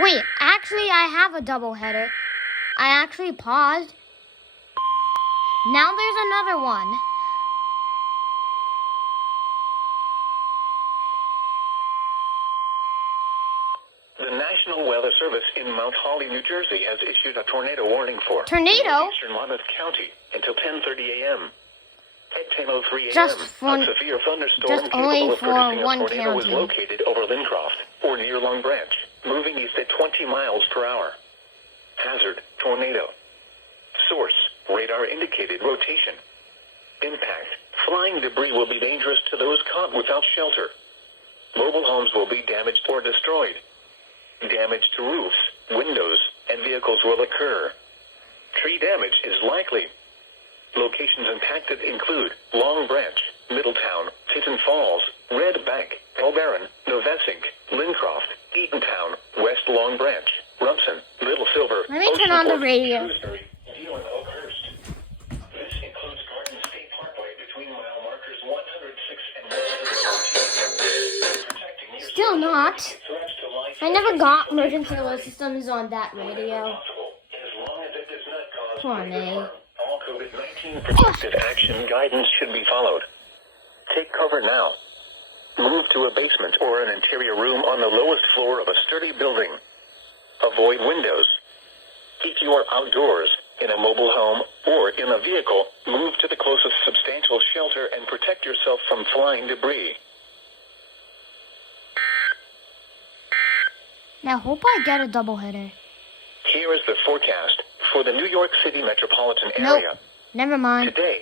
Wait, actually, I have a double header. I actually paused. Now there's another one. The National Weather Service in Mount Holly, New Jersey has issued a tornado warning for Tornado? eastern Monmouth County until 10:30 a.m. At 10:03 a.m., Just for- a severe thunderstorm just only capable of for producing one a tornado was county. located over Lincroft or near Long Branch, moving east at 20 miles per hour. Hazard, tornado. Source, radar indicated rotation. Impact, flying debris will be dangerous to those caught without shelter. Mobile homes will be damaged or destroyed. Damage to roofs, windows, and vehicles will occur. Tree damage is likely. Locations impacted include Long Branch, Middletown, Tinton Falls, Red Bank, Elbaron, Novesink, Lincroft, Eatontown, West Long Branch, Rumson, Little Silver, Let me turn on the radio. Shrewsbury, Deal, and Oakhurst. This includes Garden State Parkway between mile markers 106 and 114. Protecting your Still not. threats to life I never got emergency alert systems on that radio. as long as it does not cause Poor greater me. harm. All COVID-19 protective action guidance should be followed. Take cover now. Move to a basement or an interior room on the lowest floor of a sturdy building. Avoid windows. If you are outdoors, in a mobile home, or in a vehicle, move to the closest substantial shelter and protect yourself from flying debris. Now hope I get a double header. Here is the forecast for the New York City metropolitan Nope. area. Never mind. Today,